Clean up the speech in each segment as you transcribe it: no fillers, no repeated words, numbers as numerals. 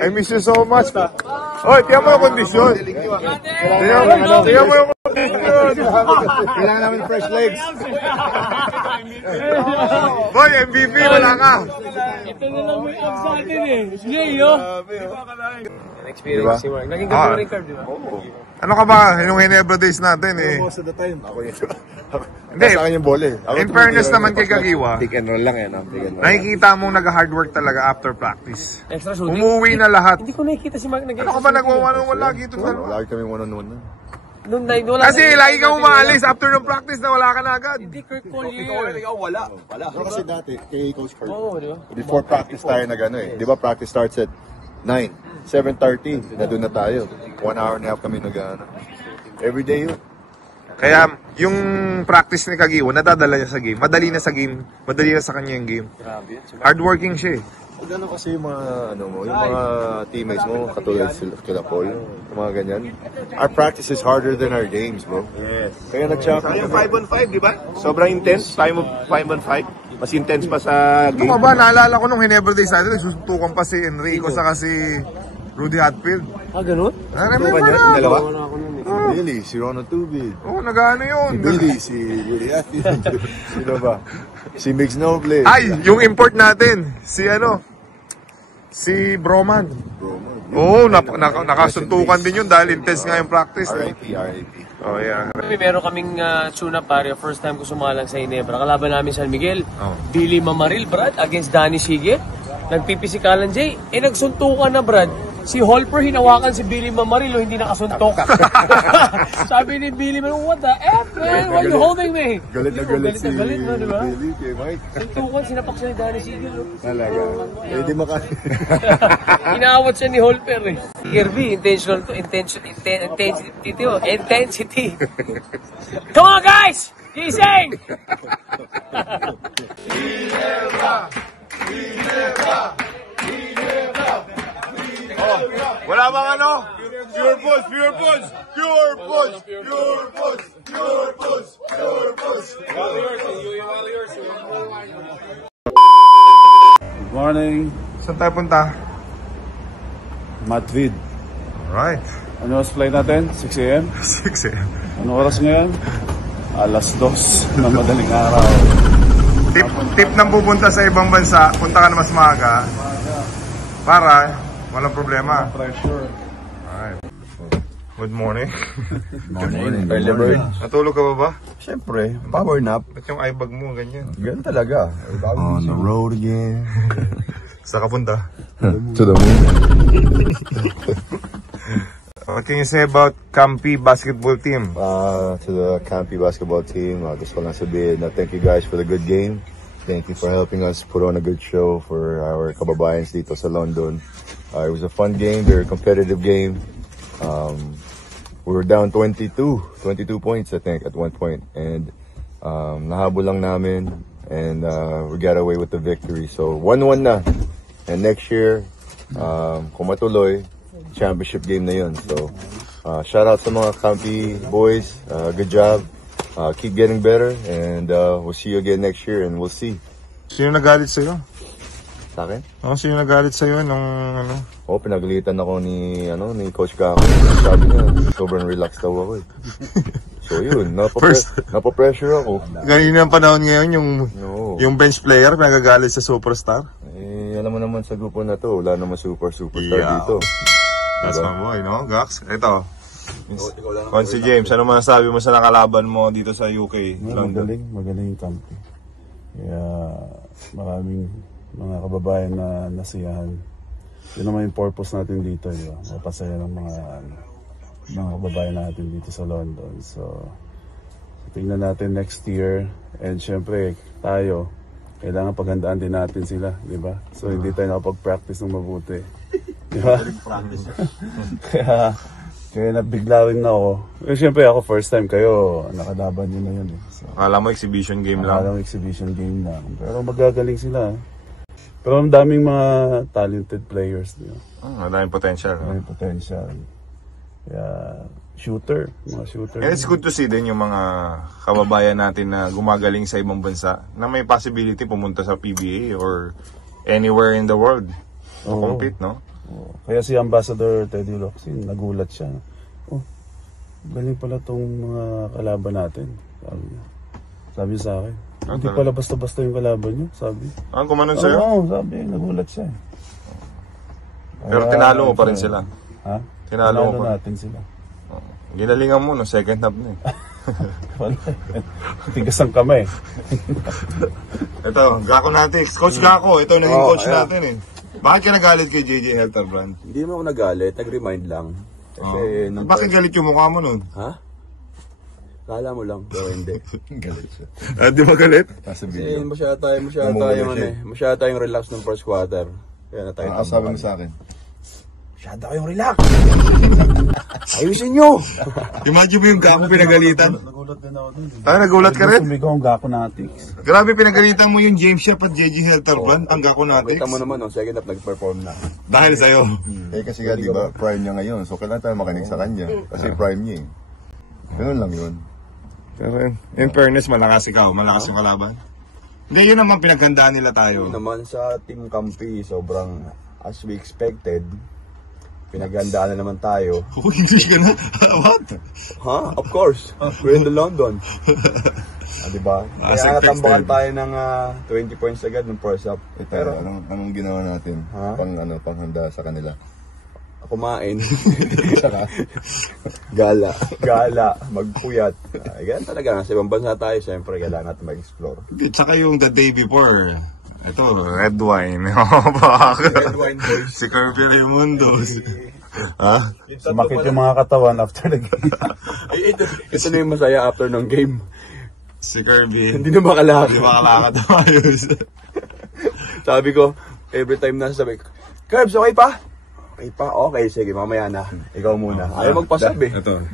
I miss you so much. Oh, tiyan mo yung kondisyon. Tiyan mo yung kondisyon. Kailangan namin fresh legs. Boy, MVP, wala ka. Ito na lang may abs natin eh. Jay, yo. Experience si Mark. Naging ganda rin card, di ba? Ano ka ba? Yung Ginebra days natin eh. Most of the time. Ako yun. Hindi. Sa akin yung bola eh. In fairness naman kay Gagiwa, Pick and roll lang eh. nakikita mong nag-hard work talaga after practice. Extra shooting. Umuwi na lahat. Hindi ko nakikita si Mark Ano ka ba nagwawan lagi ito? Lagi kami one-on-one na. Nung night, wala. Kasi lagi kang umaalis after ng practice na wala ka na agad. Hindi Kurt Collier. Wala. Pero kasi dati, kay Coach Kurt. Oo, di ba? Before practice tayo nag-ano eh. Di ba practice starts at 9. 7:30. Na doon na tayo. 1 hour and a half kami nag-ano. Every day yun. Kaya yung practice ni Kagiwa, nadadala niya sa game. Madali na sa game. Madali na sa kanya yung game. Hardworking siya eh. Gano'n kasi yung mga, yung mga teammates mo, katulad sila Paul, yung mga ganyan. Our practice is harder than our games, bro. Yes. Kaya nag-champion. Tayo 5-on-5, di ba? Sobrang intense. Tayo 5-on-5. Mas intense pa sa Ano game. ka ba? Naalala ko nung Ginebra days natin, nagsusutukan pa si Enrico saka si Rudy Hatfield. Ah, ganun? Remember Kanya, na? dalawa? Wala ako nun eh. Billy, si Ronald Tubid. Oo, nag-ano yun. Billy, si Willie Hatfield. Sino ba? Si Mix Noble. Ay, yung import natin. Si Broman. Oo, nakasuntukan din yun dahil intense nga yung practice. R.I.P. R.I.P. Oh, yeah. Meron kaming tune-up pare, first time ko sumalang sa Ginebra. Kalaban namin San Miguel. Oh. Billy Mamaril, Brad, against Danny Sige. Nagpipisikalan, Jay. Nagsuntukan na, Brad. Si Holper hinawakan si Billy Mamaril, hindi nakasuntok. Sabi ni Billy, what the F, man? Why you holding me? Galit na galit si galit na, di ba? Billy kay Mike. Suntukan, sinapak siya ni Danny Sige. Talaga. Eh, di maka... Inaawat siya ni Holper eh. Kirby, intentional to, intensity. Come on, guys! Gising! Wala bang ano? Pure Push, Pure Push, Pure Push, Pure Push, Pure Push, Pure Push. Good morning, Saan tayo punta? Madrid. Alright. Ano oras flight natin? 6 a.m.? 6 a.m. Ano oras ngayon? Alas 2 na madaling araw. Tip ng pupunta sa ibang bansa, punta ka na mas maaga para walang problema. Pressure. Alright. Good morning. Morning. Early bird. Natulog ka ba? Siyempre, power nap. Ba't yung eyebag mo ganyan? Ganun talaga. On the road again. Saan ka punta? To the moon. What can you say about Campi basketball team? To the Campi basketball team, gusto ko lang sabihin na thank you guys for the good game. Thank you for helping us put on a good show for our kababayans dito sa London. It was a fun game, very competitive game. We were down 22 points, I think, at one point. And nahabol lang namin and we got away with the victory. So 1-1 na. And next year, kung matuloy, championship game na yun. So shout out sa mga Campi boys. Good job. Keep getting better and we'll see you again next year and we'll see. Sino nagalit sa'yo? Sa akin? Sino nagalit sa'yo nung ano? Pinagalitan ako ni Coach Kako. Sabi niya, sobrang relaxed daw ako eh. So yun, napapressure ako. Ganyan ang panahon ngayon yung bench player nagagalit sa superstar? Alam mo naman sa grupo na to, wala naman superstar dito. That's my boy, no? Gax, ito. Konsi James, ano masasabi mo sa nakalaban mo dito sa UK? Magaling yung kampi. Kaya maraming mga kababayan na nasiyahan. Yun naman yung purpose natin dito, di ba? Mapasaya ng mga kababayan natin dito sa London. So, tingnan natin next year. And syempre, tayo, kailangan paghandaan din natin sila, di ba? So, hindi tayo nakapag-practice ng mabuti. Di ba? Kaya nabigla rin na ako. Siyempre ako first time kayo, nakalaban nyo na yun eh. So, akala mo exhibition game lang? Akala mo exhibition game lang. Pero magagaling sila. Pero ang daming mga talented players. Madaming potential. Madaming potential. Kaya mga shooter. And it's good to see din yung mga kababayan natin na gumagaling sa ibang bansa na may possibility pumunta sa PBA or anywhere in the world to compete, no? Oh, kaya si Ambassador Teddy Locsin, nagulat siya. Oh, galing pala tong mga kalaban natin. Sabi niya. Sabi niya sa akin. Hindi pala basta-basta yung kalaban niyo, sabi. Ang kumanon sa'yo? Oo, sabi. Nagulat siya. Pero tinalo mo pa rin sila. Ha? Tinalo mo pa. natin sila. Ginalingan mo no, second half na eh. Wala. Tigas ang kamay. Ito, Gako Natics. Coach Gako, ito yung naging coach natin eh. Bakit ka nagalit kay JJ Helterbrand? Hindi mo ako nagalit, nag-remind lang. Kasi Bakit galit yung mukha mo nun? Ha? Kala mo lang, pero hindi. Galit siya. Di ba galit? Nasa Kasi video. masyado tayong relax ng first quarter. Kaya na tayo Sabi mo sa akin. masyado kayong relax. Ayusin nyo! Imagine mo yung Gako pinagalitan. Nagulat din ako dun. Nagulat ka rin? Sumigaw ang Gako Natics. Grabe, pinagalitan mo yung James Shep at JJ Helterbrand, ang Gako Natics. Kita mo naman, second half nag-perform na. Dahil sa'yo. Kasi nga, di ba, prime niya ngayon. So, kailangan tayo makinig sa kanya. Kasi prime niya eh. Ganun lang yun. Pero in fairness, malakas ikaw. Malakas yung kalaban. Hindi, yun naman pinaghandaan nila tayo. Naman sa Team Campi, sobrang as we expected. Pinagandaan na naman tayo. English ka na? What? Ha? Of course. We're in the London. Diba? Kaya natambakan tayo ng 20 points agad ng first half. Pero, anong ginawa natin? Ha? Panghanda sa kanila. Kumain. Gala. Magpuyat. Ganyan talaga. Nasa ibang bansa tayo, siyempre kailangan natin mag-explore. Tsaka yung the day before, ito, red wine. Red wine boys. Si Kirby Raimundos. Ha? Sumakit yung mga katawan after the game. Ito na yung masaya after ng game. Si Kirby. Hindi na makalakad. Hindi makalakad na ayos. Sabi ko, every time na sabi ko, Curbs, okay pa? Okay pa? Okay, sige, mamaya na. Ikaw muna. Ayaw magpasabi. Ito.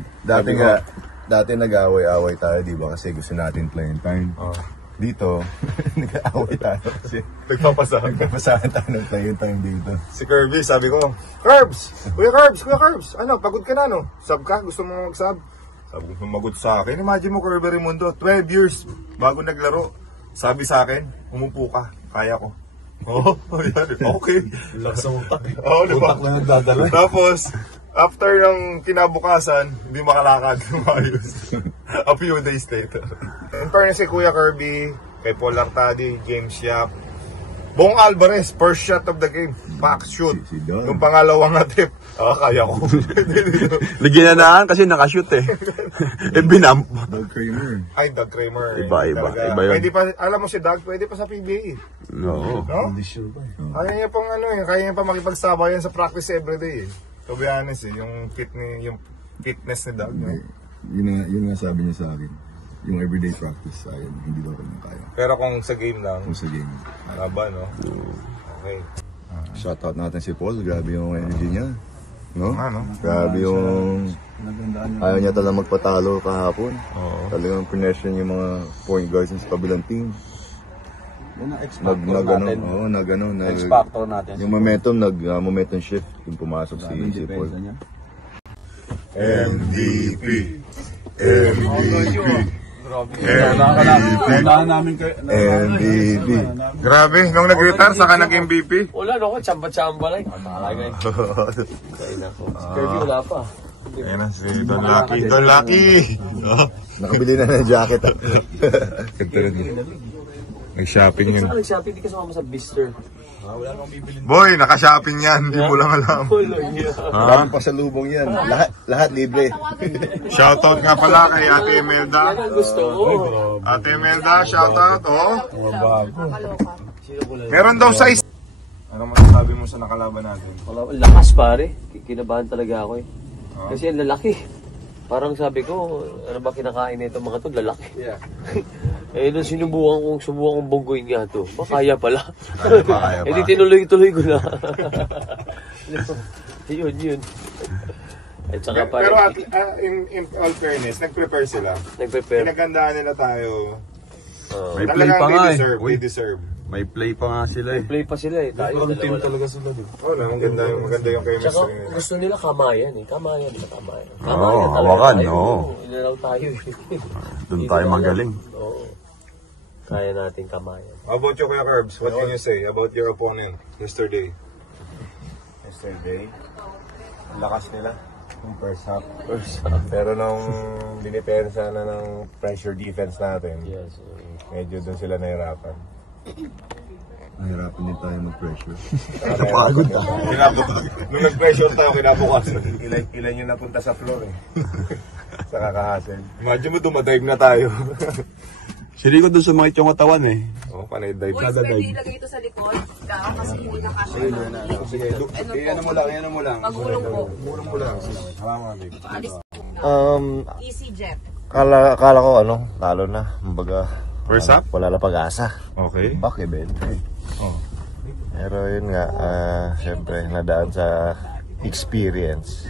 Dati nag-away-away tayo, di ba? Kasi gusto natin playing time. Dito, nag-away tayo kasi nagpapasahan tayo ng playing time dito. Si Kirby, sabi ko, Kuya Curbs, ano, pagod ka na, no? Sub ka? Gusto mo mag-sub? Sabi ko, sumagot sa akin. Imagine mo, Kirby Raimundo, 12 years bago naglaro. Sabi sa akin, umupo ka, kaya ko. Okay. Oo, diba? lang nagdadala. Tapos, after ng kinabukasan, hindi makalakad, maayos. A few days later. In fairness kay Kuya Kirby, kay Paul Artadi, James Yap, Bong Alvarez, first shot of the game, back shoot. Si Don. Yung pangalawang attempt, kaya ko. Naginanaan kasi nakashoot eh. Binamp. Doug Kramer. Ay, Doug Kramer. Iba yun. Pwede pa, alam mo si Doug, pwede pa sa PBA. No. No? Kaya niya pang kaya niya pa makipagsabayan sa practice everyday eh. To be honest yung fitness ni Doug. Yun nga sabi niya sa akin. Yung everyday practice, ayun, hindi daw kami kaya. Pero kung sa game lang, Kung sa game. haba no? Okay. Shoutout natin si Paul, grabe yung energy niya. No? Ano? Grabe yung... Ayaw niya talagang magpatalo kahapon. Talagang pinression yung mga point guards sa kabilang team. X-factor natin. Yung momentum shift yung pumasok si Paul. MVP. MVP. Grabe, nung nag-retire, saka nag-MVP. Wala, no? Chamba-chamba lang. Talaga. Ay, nako. Si Kirby, wala pa. Ayan na, si Don Lucky. Don Lucky! Nakabili na ng jacket. Nag-shopping yun. Saan nag-shopping? Di ka sumama sa Bister. Boy, naka-shopping yan. Hindi mo lang alam. Maraming pasalubong yan. Lahat libre. Shoutout nga pala kay Ate Imelda. Yan ang gusto ko. Ate Imelda, shoutout. Meron daw size. Ano masasabi mo sa nakalaban natin? Wala, lakas pare. Kinabahan talaga ako eh. Kasi ang lalaki. Parang sabi ko, ano ba kinakain nito mga to? Lalaki. Yeah. Eh, nung subukan kong bonggoyin nga to, kaya pala. Eh, di tinuloy-tuloy ko na. Yun. At saka Pero parang, in all fairness, nag-prepare sila. nag-prepare. Pinagandaan nila tayo. May play pa nga eh. They deserve. May play pa nga sila eh. Play pa sila eh. Tayo dalawa lang. Talaga sila din. Oo na, maganda yung Tsaka chemistry. gusto nila kamayan eh. Kamayan. Oo, hawakan, oo. Inalaw tayo eh. Doon tayo magaling. Oo. Kaya natin kamayan. How about you, Kuya Curbs? What can you say about your opponent yesterday? yesterday. Ang lakas nila. Yung first half. Pero nung dinipensa na ng pressure defense natin, medyo doon sila nahirapan. Nahirapan din tayo mag-pressure. Napagod na. Nung nag-pressure tayo, kinabukas. Ilan yung napunta sa floor eh. Sa kakahasel. Imagine mo, dumadive na tayo. Sili ko dun sumakit yung katawan eh. Oo, panay dive. Boys, pwede ilagay ito sa likod. Kasi hindi na kasya. Sige, ano mo lang. Pagulong ko. Murang mo lang. Salamat, amigo. Easy jet. Kala ko talo na. Kumbaga, First half? wala na pag-asa. Okay. Bakit, Ben? Oh. Pero yun nga, siyempre, nadaan sa experience.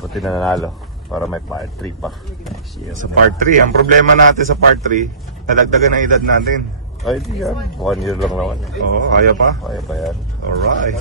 Buti na nanalo para may part 3 pa. Sa part 3, ang problema natin sa part 3, nadagdagan ang edad natin. Ay, di yan. 1 year lang naman. Oo, kaya pa? Kaya pa yan. Alright.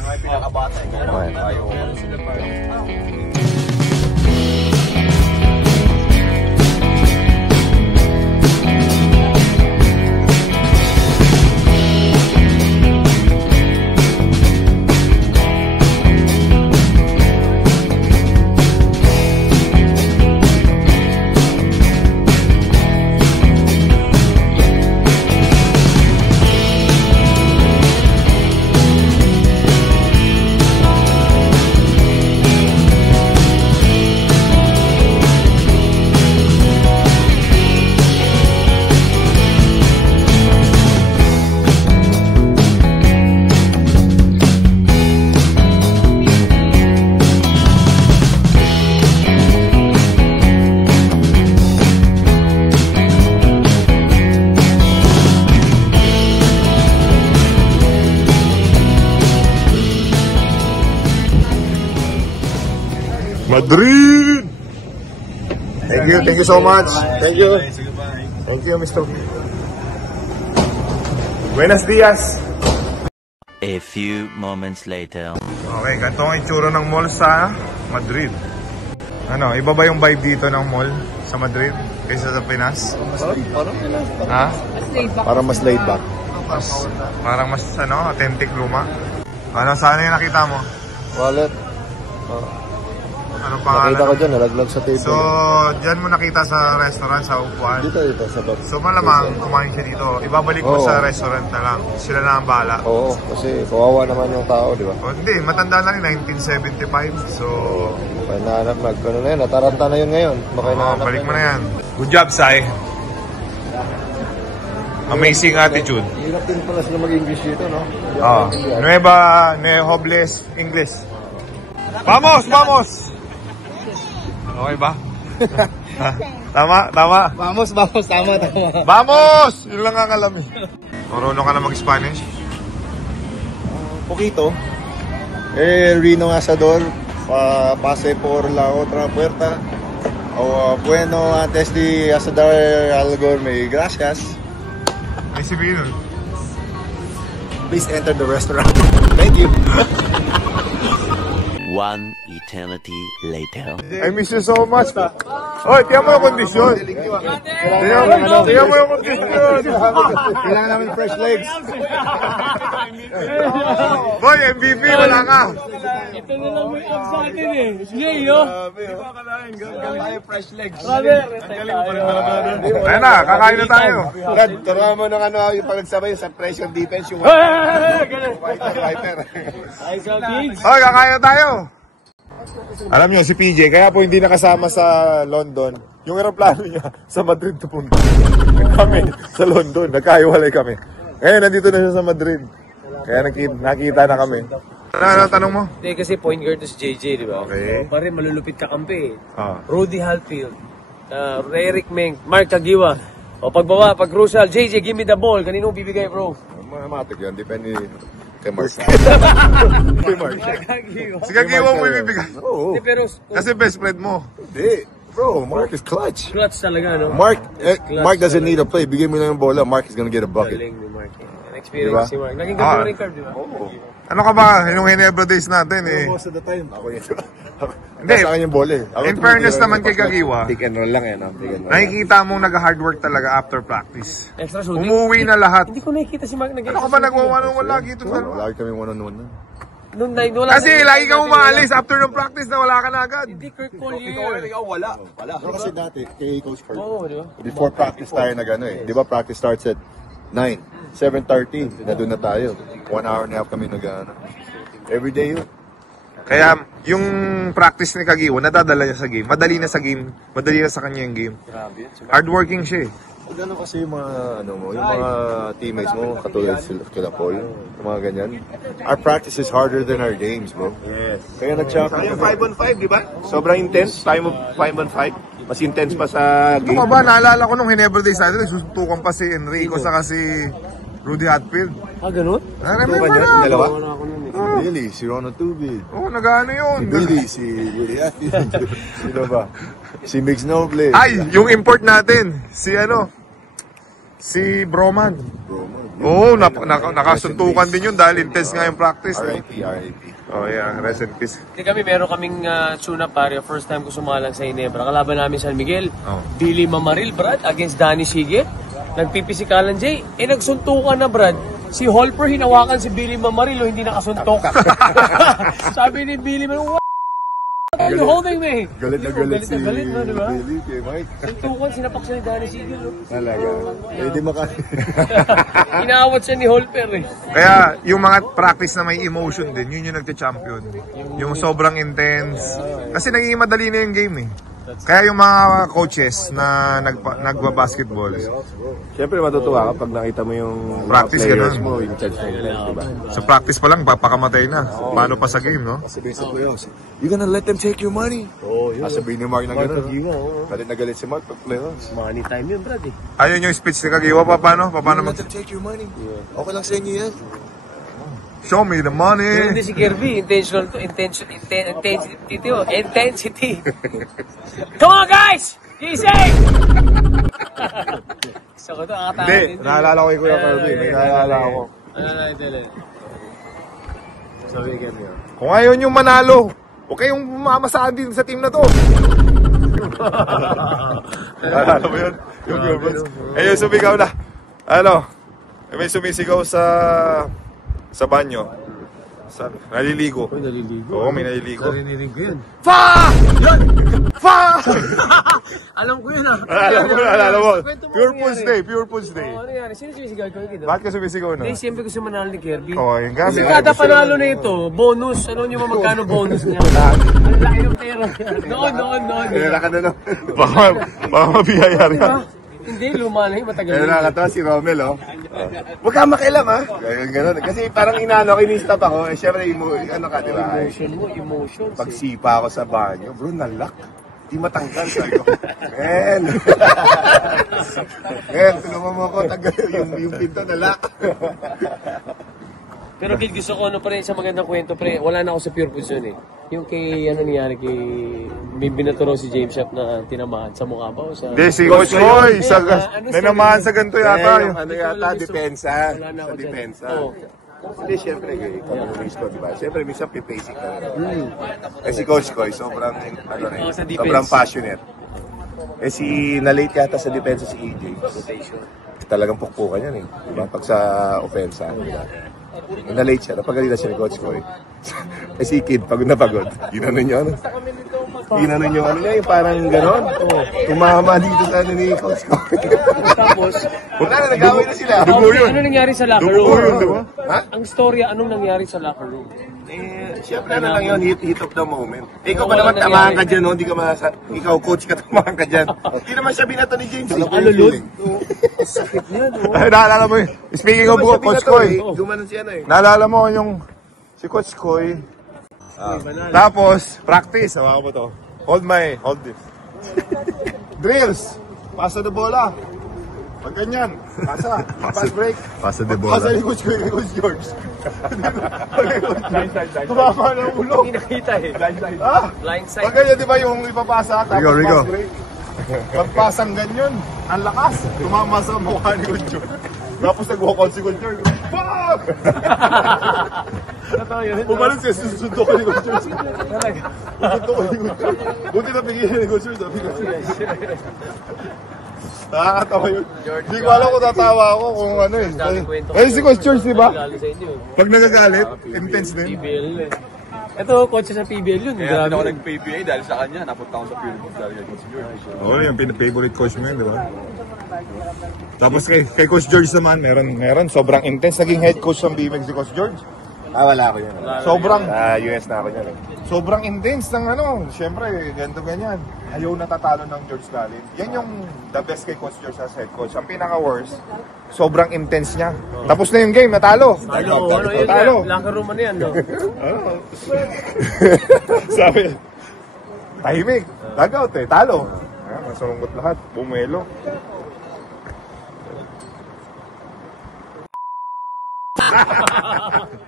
Madrid! Thank you so much. Thank you, Mr. Buenos dias. A few moments later. Okay, ganito ang itsura ng mall sa Madrid. Ano, iba ba yung vibe dito ng mall sa Madrid kaysa sa Pinas? Ha? Para mas laid back. Parang mas authentic luma. Ano, saan yung nakita mo? Wallet. Anong pangalan? Nakita ko dyan, nalaglag sa table. So, dyan mo nakita sa restaurant, sa upuan. Dito, sa bag. So, malamang kumain siya dito. Ibabalik mo Oo. sa restaurant na lang. Sila na ang bahala. Oo, kasi kawawa naman yung tao, di ba? O, hindi, matanda na rin, 1975. So, Kaya nahanap, na yun, nataranta na yun ngayon. Baka nahanap balik mo na yan. Good job, Sai. Amazing attitude. Hirap din pala sila mag-English dito, no? Hobles English. Vamos, vamos! Okay ba? Tama? Vamos, tama. Vamos! Yun lang ang alam eh. Marunong ka na mag-Spanish? Poquito. Rino Asador, pase por la otra puerta. Bueno, antes de asadar algo, may gracias. May sabihin nun. Please enter the restaurant. Thank you. One eternity later. I miss you so much. Oy, tiyan mo yung kondisyon. Tiyan mo yung kondisyon. Kailangan namin fresh legs. Boy, MVP, wala ka. Ito na lang may abs natin eh. Jay, yo. Fresh legs. Ayan na, kakain na tayo. Brad, turuan mo ng yung panagsabay sa pressure defense, yung wiper. Oy, kakain na tayo. Alam nyo, si PJ, kaya po hindi nakasama sa London, yung aeroplano niya sa Madrid pupunta. Kami sa London, nagkahiwalay kami. Ngayon, nandito na siya sa Madrid. Kaya nakita na kami. Ano tanong mo? Hindi, kasi point guard to si JJ, di ba? Okay. So, pare, malulupit ka kampi eh. Ah. Rudy Halfield, Eric Meng, Mark Kagiwa. O pagbawa, pag crucial, JJ, give me the ball. Kanino bibigay, bro? Matik yan, depende kay Mark. Kay Mark. Si Kagiwa mo ibibigay. Oo. Hindi, pero Kasi best friend mo. Hindi. Bro, Mark is clutch. clutch talaga, no? Mark doesn't need a play. Bigyan mo lang yung bola, Mark is gonna get a bucket. Galing ni Mark. Experience si Mark. Naging Ah. ganda rin card, di ba? Ano ka ba? Yung Ginebra days natin eh. Most of the time. Ako yun. Hindi. Sa akin yung bola eh. Ako In fairness naman kay Kagiwa, Pick and roll lang yan. Pick and roll. nakikita mong nag-hard work talaga after practice. Extra shooting. Umuwi na lahat. Hindi ko nakikita si Mark nag Ano ka ba nagwawanong lagi ito sa Lagi kami one-on-one na. Nung wala Kasi lagi kang umaalis after ng practice na wala ka na agad. Hindi Kurt Collier. Ikaw wala. Pero kasi dati, kay Coach Kurt, Oo, di ba? before practice tayo nag-ano eh. Di ba practice starts at 9, 7:30, na doon na tayo. 1 hour and a half kami nag-ano. Every day yun. Kaya yung practice ni Kagiwa, nadadala niya sa game. Madali na sa game. Madali na sa kanya yung game. Hardworking siya eh. Gano'n kasi yung mga, yung mga teammates mo, katulad sila kila Paul, yung mga ganyan. Our practice is harder than our games, bro. Yes. Kaya nag-champion Yung 5-on-5, di ba? Sobrang intense. Time of 5-on-5. Mas intense pa sa Ano game. ka ba? Naalala ko nung Ginebra Days natin, nagsusuntukan pa si Enrico saka si Rudy Hatfield. Ah, ganun? Remember Yung na? dalawa? Billy, si Ronald Tubid. Oo, nag-ano yun. Si Billy, si Willie Atkinson. Sino ba? Si Mix Noble. Ay, yung import natin, si si Broman. Oo, nakasuntukan din yun dahil intense nga yung practice. R.I.P. R.I.P. Oh yeah, rest in peace. Hindi kami, meron kaming tune-up pare. First time ko sumalang sa Ginebra. Kalaban namin San Miguel. Oh. Billy Mamaril, Brad, against Danny Sige. Nagpipisikalan, Jay. Nagsuntukan na, Brad. Si Holper hinawakan si Billy Mamaril, hindi nakasuntok. Sabi ni Billy, what are you holding me? Galit na galit si galit na, di ba? Billy kay Mike. Suntukan, sinapak siya ni Danny Sige. Talaga. Hindi maka... Inaawat siya ni Holper eh. Kaya yung mga practice na may emotion din, yun yung nagte-champion. Yung sobrang intense. Kasi naging madali na yung game eh. Kaya yung mga coaches na nagba-basketball, Siyempre matutuwa ka pag nakita mo yung Practice mga players ganun. mo, yung intense na intense, di ba? sa practice pa lang, papakamatay na. Paano pa sa game, no? Sabihin sa kuya, you gonna let them take your money? Oo, yun. Sabihin ni Mark na gano'n. Galit na galit si Mark pag playoffs. Money time yun, Brad eh. Ayun yung speech ni Kagiwa, paano Let them take your money. Okay lang sa inyo yan. Show me the money. Pero hindi si Kirby, intentional to, intensity. Come on guys! Gising! Gusto ko to, akatawa Hindi, din. naalala ko yung Kuya Kirby. May naalala ako. Sabi ni Kirby. Kung ayaw nyo manalo, huwag kayong mamasahan din sa team na to. Naalala mo yun? Yung Gilberts. Eh, yung sumigaw na. May sumisigaw sa banyo. Naliligo. Oo, may naliligo. Narinig ko yun. Fa! Yun! Fa! Alam ko yun ah. Alala mo. Kwento mo Pure nangyari. Foods Day, Pure Foods Day. Ano nangyari? Sino sumisigaw ko yun? Bakit ka sumisigaw na? Hindi, siyempre gusto manalo ni Kirby. Oo, yung gabi. Kasi kada panalo na ito, bonus. Ano nyo magkano bonus niya? Ang laki ng pera. Noon. Kaya ka na no? Baka mabiyayari ka. Hindi, luma na yun, matagal Kaya na. nakakatawa si Romel, oh. Huwag ka makialam, ha? Ganun. Kasi parang inaano ko, in-stop ako. Eh, syempre, ano ka, di ba? Emotion. Pagsipa ako sa banyo, bro, nalak. Di matanggal, sabi ko. Men! Tulungan mo ako, tagal yung pinto nalak. Pero kid, gusto ko pa rin sa magandang kwento, pre. Wala na ako sa Pure Foods yun eh. Yung kay, nangyari kay... May binaturo si James Shep na tinamaan sa mukha ba o sa... Hindi, si Coach Koy. May namahan sa ganito yata. Yung ano yata, depensa. Wala na Sa ako dyan. depensa. Oo. Hindi, syempre, communist ko, di ba? Syempre, minsan pipasic ka na. Eh, si Coach Koy, sobrang, sa defense. sobrang passionate. Eh, nalate yata sa depensa si EJ. Talagang pukpukan yan eh. Diba? Pag sa offensa. Na-late siya, napagalitan siya ni Coach Koy. Eh si Kid, pagod na pagod. Ginanon niyo ano? Ginanon niyo ano niya, yung parang gano'n. Tumama dito sa ano ni Coach Koy. Tapos, Wala na, nag-away na sila. Dugo yun. ano nangyari sa locker Dugo room? yun, di ba? Ha? Ang storya, anong nangyari sa locker room? Eh, syempre ano lang yun, hit of the moment. Eh, ikaw ba naman tamahan ka dyan, no? Hindi ka ikaw coach ka, tamahan ka dyan. Hindi naman siya binato ni James. Alulod? Sakit niya, no? Ay, naalala mo yun. Speaking of Coach Koy, Gumanon siya na eh. naalala mo yung si Coach Koy. Tapos, practice. Hawakan mo to. Hold this. Drills. Pasa the bola. Pag ganyan. Pasa. Pass break. Pasa de bola. Pasa ni Coach Koy kay Coach George. Tumama ng ulo. Hindi nakita eh. Ah! Blindside. Pag ganyan, di ba yung ipapasa? Tapos Rigo. pass break. Pagpasang ganyan, ang lakas. Tumama sa mukha ni Coach George. Tapos nag-walk-out si Coach George. Fuck! Pumalit siya, susunod ko ni Coach George. Susunod ko ni Coach George. Buti na pigilan ni Coach George. Sabi ko, Nakakatawa yun. Hindi ko alam kung tatawa ako kung ano eh. Ayun si Coach George, di ba? Pag nagagalit, intense din. PBL eh. Ito, coach sa PBL yun. Kaya Grabe. ako nag-PBA dahil sa kanya, napunta ako sa Philippines dahil kay Coach George. Oo, yung favorite coach mo yun, di ba? Tapos kay Coach George naman, meron sobrang intense. Naging head coach ng BMX si Coach George. Wala ako yun. Sobrang US na ako dyan. sobrang intense ng ano. Siyempre, ganito ganyan. Ayaw natatalo ng George Galin. Yan yung the best kay Coach George as head coach. Ang pinaka-worst, sobrang intense niya. Tapos na yung game, natalo. Ano yun? Natalo. Locker room ano yan, no? Sabi, tahimik. Dugout eh, talo. Masalungkot lahat, bumelo.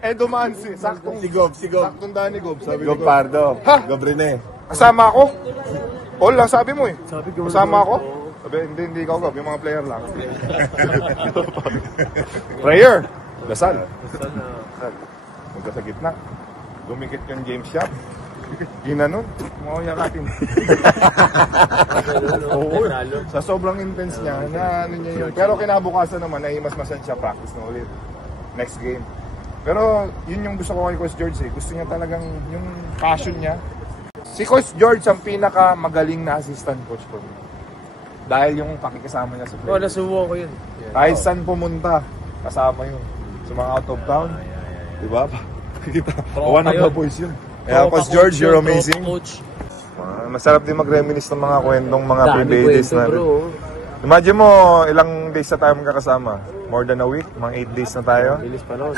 Dumaan saktong saktong daan ni Gob, sabi Gob Pardo. Ha? Gabrine. Kasama ako. All lang sabi mo eh. Kasama ako. Sabi, hindi ikaw Gob, yung mga player lang. Prayer. Dasal. Punta sa gitna. Dumikit yung game shop. Ginanon. Mawaya natin. Oo. Sa sobrang intense niya, na ano niya yun. Pero kinabukasan naman, nahimas-masan siya, practice na ulit. Next game. Pero yun yung gusto ko kay Coach George eh. Gusto niya talagang yung passion niya. Si Coach George ang pinaka magaling na assistant coach ko. Dahil yung pakikasama niya sa play. Nasubukan ko yun. Kahit saan pumunta, kasama yun. Sa mga out of town. Diba? Pakikita. One of the boys yun. Kaya Coach George, you're amazing. Masarap din mag-reminisce ng mga kwentong mga pre-days na. Imagine mo, ilang days na tayo magkakasama? More than a week? Mga 8 days na tayo? Bilis pa nun.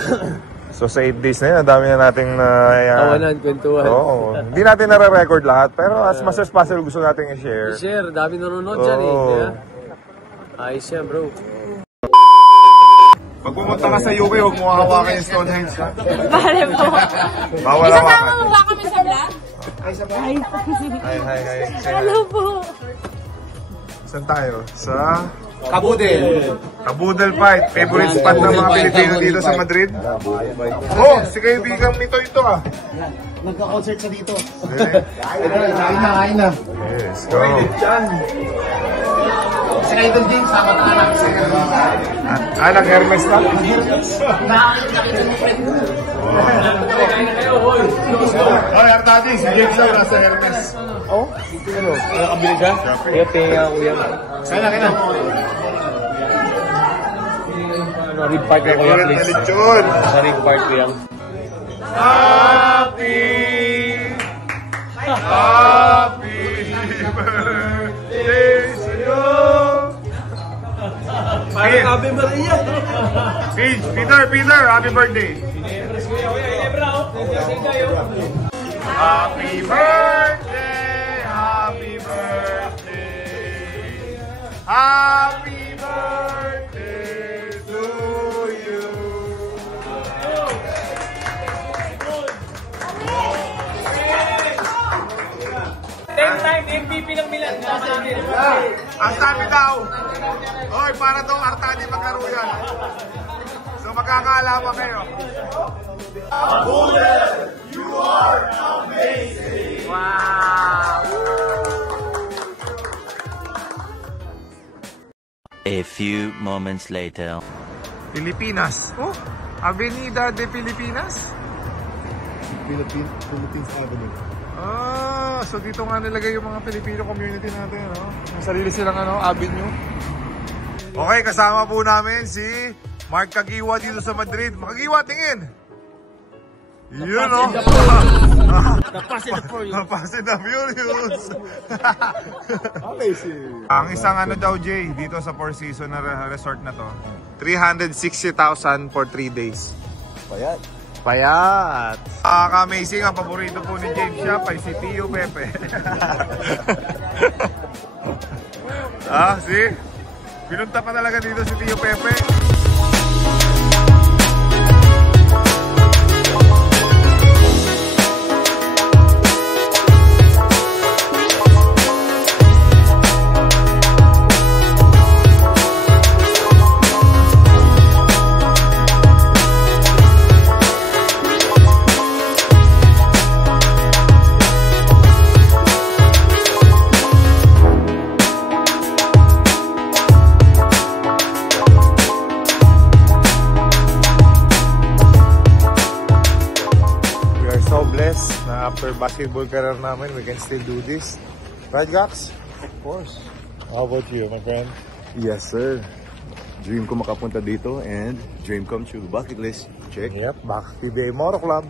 So sa 8 days na yun, ang dami na nating Tawanan, kwentuhan. Oo. Hindi natin nare-record lahat, pero as much as possible gusto natin i-share. I-share, dami nanonood dyan eh. Kaya, ayos yan bro. Pag pumunta ka sa UK, huwag mo hawakan yung Stonehenge, ha? Bale po. Bawal Isa hawakan. tama mo ba kami sa vlog? Hi. Hello po. Saan tayo? Sa Kabudel Fight. Favorite spot ng mga Pilipino dito sa Madrid. Oh, si kaibigang nito ah. Nagka-concert sa dito. Kain na. Yes, go. Si Idol din, sama na anak sa Anak Hermes na? Oy, Artadi, si James daw nasa Hermes. Oh? Ano? Nakabili siya? Kaya penga ko yan. Kaya na. Ano, rib part ko yan, please. Sa rib part ko yan. Happy birthday to you. Parang Ave Maria. Peter, happy birthday. Happy birthday, happy birthday. Happy birthday to you. Ten-time MVP ng Milan. Ang sabi daw, oy, para daw Artadi maglaro yan. So magkakaalaman kayo. Abudel, you are amazing! Wow! A few moments later. Pilipinas. Oh, Avenida de Pilipinas? Philippines Avenue. Ah, so dito nga nilagay yung mga Filipino community natin, no? May sarili silang avenue. Okay, kasama po namin si Mark Kagiwa dito sa Madrid. Kagiwa, tingin! Yun, no? The Fast and the Furious. The Fast and the Furious. Amazing. Ang isang daw, Jay, dito sa Four Seasons na resort na to, 360,000 for 3 days. Payat. Amazing. Ang paborito po ni James Shop ay si Tio Pepe. See? Pinunta pa talaga dito si Tio Pepe. na after basketball career namin, we can still do this. Right, Gax? Of course. How about you, my friend? Yes, sir. Dream ko makapunta dito and dream come true. Bucket list, check. Yep, back to PBA Moto Club.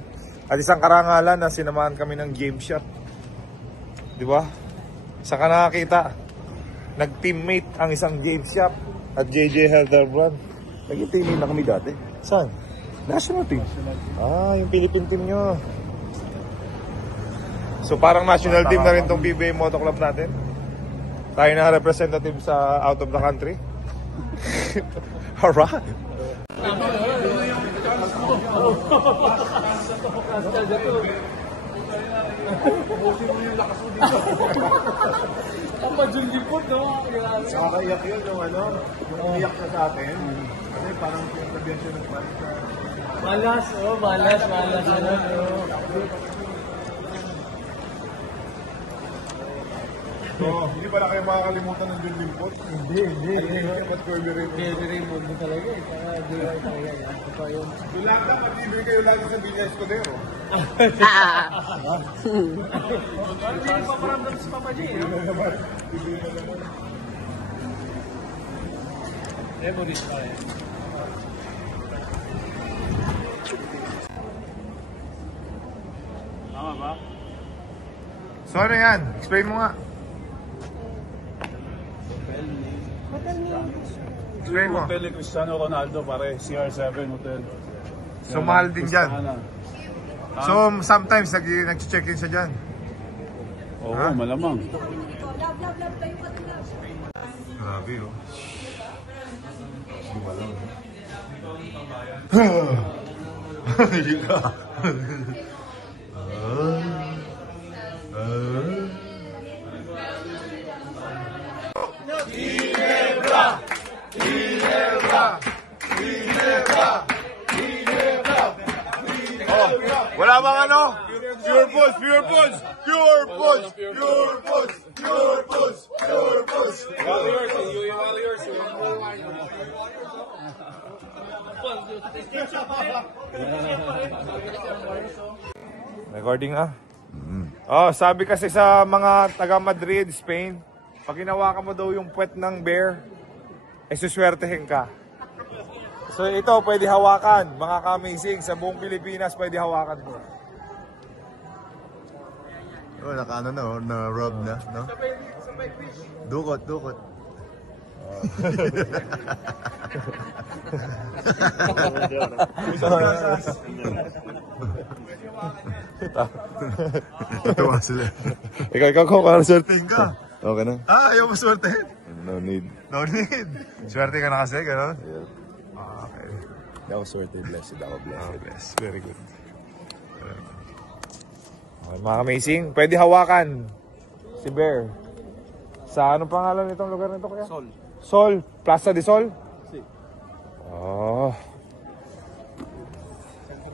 At isang karangalan na sinamahan kami ng game shot. Di ba? Saka nakakita, nag-teammate ang isang game shop at JJ Helderbrand. Naging teammate na kami dati. Saan? National team. Ah, yung Philippine team nyo. So parang national team na rin tong PBA Moto Club natin. Tayo na representative sa out of the country. Alright. Ang madulipot, no? Nakakaiyak yun yung ano, yung umiyak na sa atin. Kasi parang pinagsabihan siya ng Malas, oh, malas. Ano, So, hindi pala kayo makakalimutan ng John Limpot? Hindi. Mas Kirby Raymond. Kirby Raymond talaga eh. Kaya di ba talaga yan? Ito yun. Yung lahat na matibay kayo lagi sa Villa Escudero. Hindi pa paramdam si Papa J, eh. Memories pa eh. Tama ba? So ano yan? Explain mo nga. Explain mo. Hotel ni Cristiano Ronaldo, pare. CR7 Hotel. So mahal din dyan. Sana. So sometimes nag-check-in siya dyan. Oo, Ha? malamang. Grabe oh. Wala bang ano? Pure Pulse, Pure Pulse, Pure Pulse, Pure Pulse, Pure Pulse, Pure Pulse. Recording ah. Oh, sabi kasi sa mga taga Madrid, Spain, pag hinawakan mo daw yung puwet ng bear, ay suswertehin ka. So ito pwede hawakan, mga ka-amazing, sa buong Pilipinas pwede hawakan to. Oh, naka-ano na, oh, na-rub na, no? Dukot. Tatawa sila. Ikaw, para swertehin ka. Okay na? Ah, ayaw mo swertehin? No need. No need. Swerte ka na kasi, gano'n? Yeah. Okay. That was sorted, blessed. That was blessed. Oh, bless. Very good. Okay, mga amazing, pwede hawakan si Bear. Sa anong pangalan nitong lugar nito kaya? Sol. Plaza de Sol? Si. Oh.